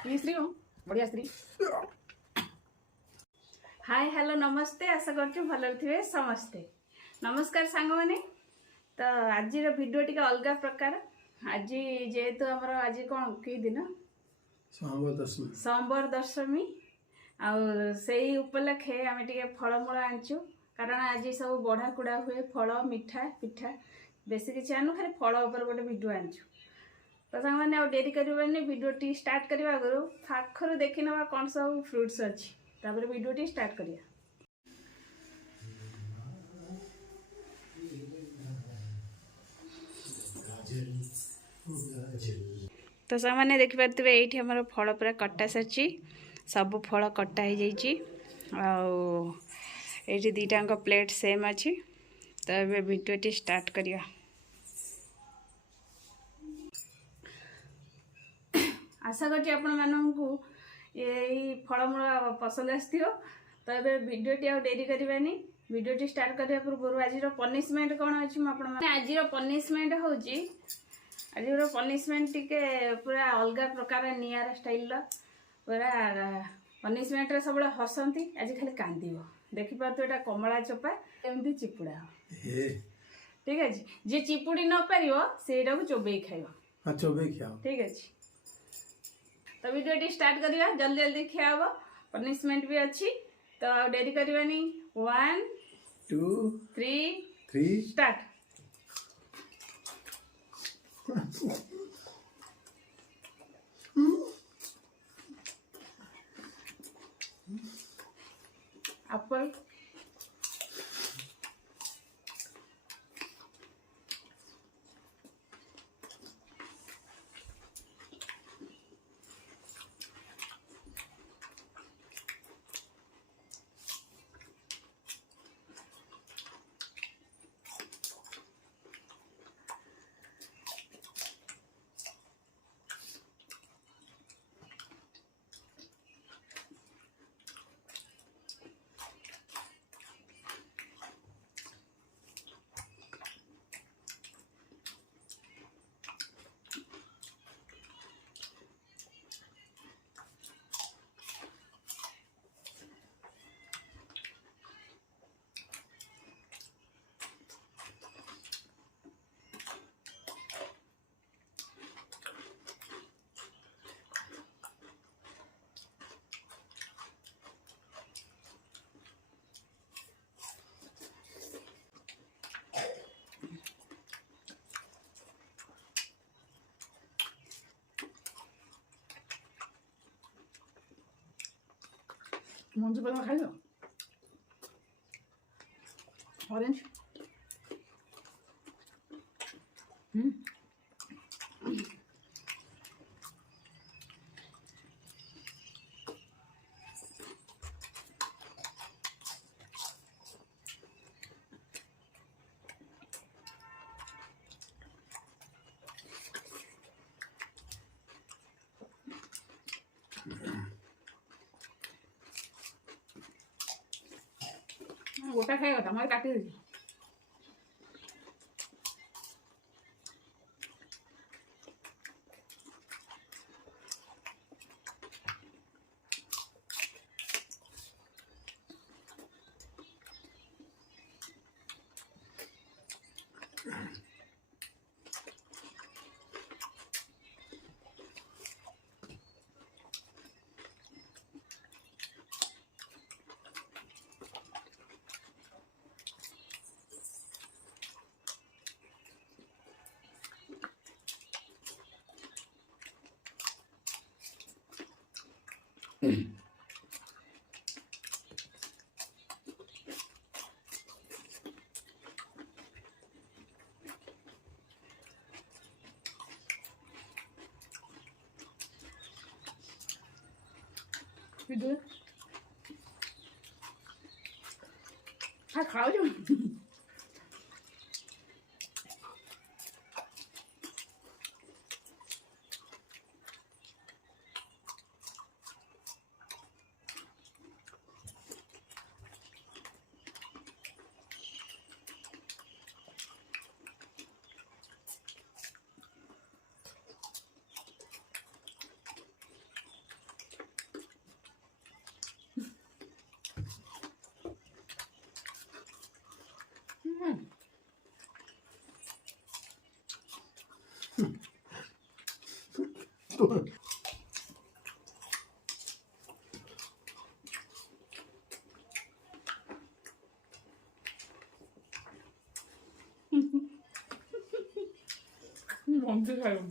स्त्री हो बढ़िया स्त्री। हाय हेलो नमस्ते, आशा करछु भल थे समस्ते। नमस्कार सांग माने। तो आज वीडियो टी अलग प्रकार। आज जेहेतु आमर आज कौन कि दिन सोमवार दशमी आई उपलक्षे आम टे फलमूल आनचु कारण आज सब बढ़ा कुड़ा हुए फल मिठा पिठा बेसी किसी आनु खाली फल उपर गोटे वीडियो आनचु। तो सांग मैंने डेरी करवानी वीडियो टी स्टार्ट करने आगु पाखर देखी ना कौन सब फ्रुट्स अच्छी तापर वीडियो टी स्टार्ट करिया। तो सामान्य देखिपे ये आम फल पूरा कटा सारी सब फल कटा हो जाइए दीटा प्लेट सेम अच्छी। तो ये वीडियो टी स्टार्ट करिया। आशा करछि आपण माननकु यही फलमूल पसंद आसथियो। तो ये वीडियो टी डेरी करवानी वीडियो टी स्टार्ट करने पूर्व आज पनिशमेंट कौन अच्छी आज पनिशमेंट हूँ आज पनिशमेंट टिके पूरा अलग प्रकार नियर स्टाइल पूरा पनिशमेंट सब हसती आज खाली कांद देखिपे यहाँ कमला चोपा एमती चिपुड़ा ठीक अच्छे जी चिपुड़ी न पार से चोबई खाइब ठीक अच्छे। तो वीडियो टी स्टार्ट करिया जल्दी जल्दी खिया हम पनिशमेंट भी अच्छी। तो डेरी करवानी 1 2 3 स्टार्ट। एप्पल मंजू पे खाई ऑरेंज गोटा खाएगा था काटी दीजिए। हाँ खाओ जो 언제 가요?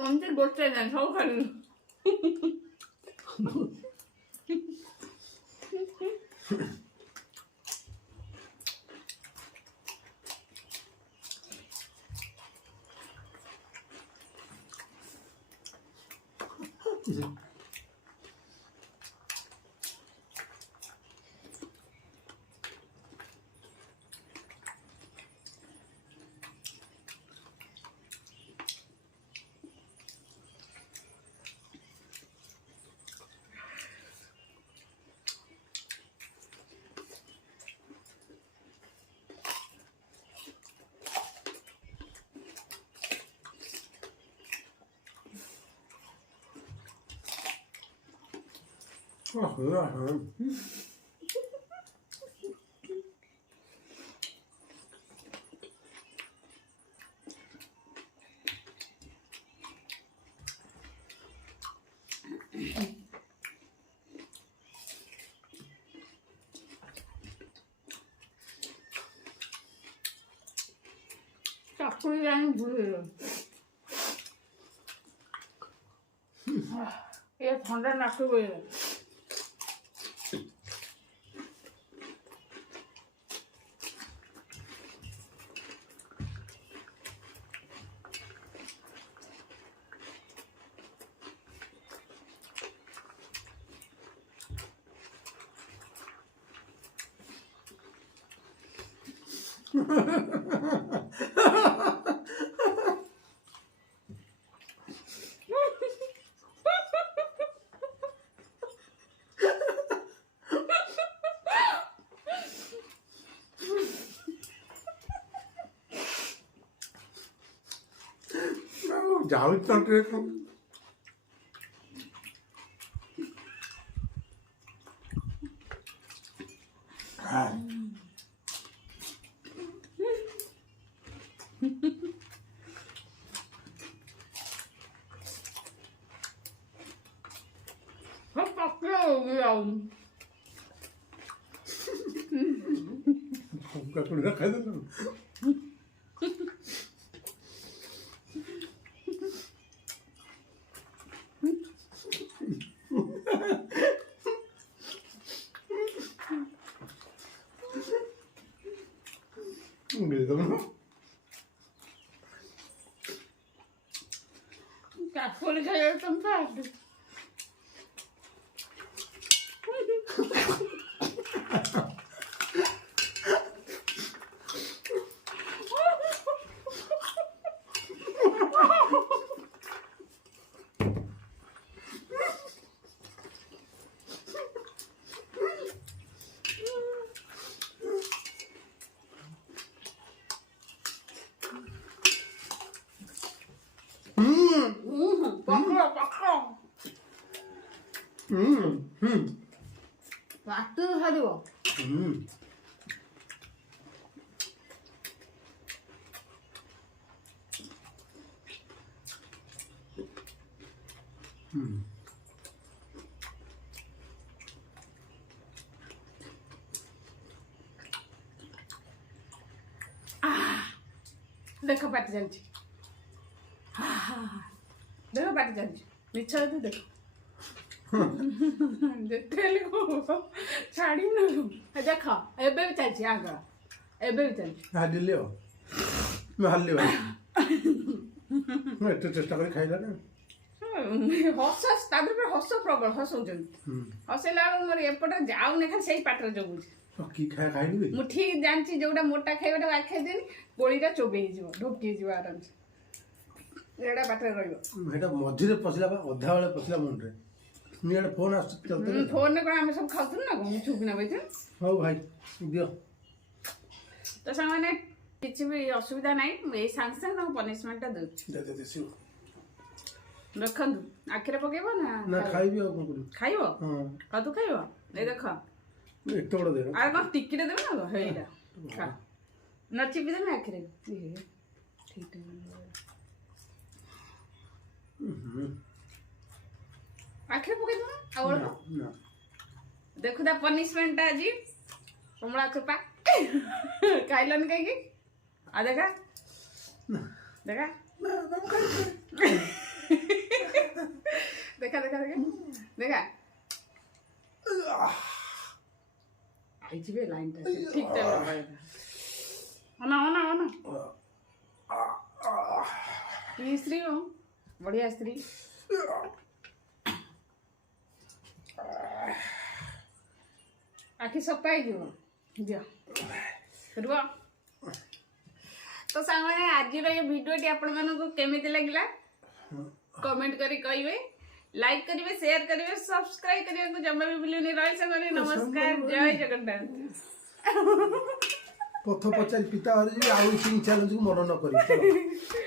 언제 못되냐 서울가는. 짜풀이랑 물이에요. 얘 던져 놔두고 이래. जाओ तो का खाई दो Cacole caiu tão tarde. 따뜻하죠? देखो पाटी जानी देखो पाटी जानी मिच्छा तो देखो तेलुगु छाड़ी न देख एबे भी चलछि आगा एबे भी चलछि हाली लियो मैं हाली भाई मैं तो चेष्टा कर खाइला ना हस तादर पर हस प्रबल हसउछन हसेला मोर एपटे जाउ ने खाली सेही पाटर जगुछि की खाय खाइली मु ठीक जानछि जोडा मोटा खाइबाटा आखे देनी गोळीटा चोबे हिजिवो ढोकी हिजिवो आराम से एडा पाटर रहिबो हेटा मझिरे पसला बा अधा वाले पसला मुंड रे मेरा फोन आ चलते फोन ने कोन हम सब खाउथुन ना गम छुबिना बैठन हो भाई दियो तो सामाने କିଛି ବି ଅସୁବିଧା ନାହିଁ ମୁଁ ଏଇ ସାଙ୍ଗେ ସାଙ୍ଗେ ତାଙ୍କୁ ପନିଶମେଣ୍ଟଟା ଦେଉଛି ଦେ ଦେଶୀ ଦେଖନ୍ତୁ ଆଖିରେ ପକେଇବ ନା ନା ଖାଇବି ଆଉ କଣ କରିବି ଖାଇବ ହଁ କଦୁ ଖାଇବ ଏଇ ଦେଖ ଏତେ ବଡ଼ ଦେହ ଆଉ କଣ ଟିକିରେ ଦେବେ ନା କଣ? ହେଇଟା ଖା ନ ଚିପି ଦେବେ ଆଖିରେ ଠିକ ଆଖିରେ ପକେଇଦବ ଆଉ ଅଳ୍ପ ନା ଦେଖୁ ତା ପନିଶମେଣ୍ଟଟା ଆଜି କମଳା ଚୋପା ଖାଇଲନି କାହିଁକି ଆଉ ଦେଖା ଦେଖା ଦେଖା ଦେଖା ଦେଖା ଦେଖା ଆଇଯିବେ ଲାଇନଟା ଠିକ ଟାଇମରେ ଅନା ଅନା ଅନା କି ସ୍ତ୍ରୀ हो बढ़िया स्त्री आखि सफा ହେଇଯିବ ଦିଅ ରୁହ तो सामने आज ये भिडियोटी आपण मानक केमिति लागला कमेंट करी कहिबे लाइक करिवे शेयर करिवे सब्सक्राइब करिवे को जम्मा भी भूलिनी रही सगरे नमस्कार जय जगन्नाथ पथ पचार पिता हरि आउ चैलेंज को मन न करी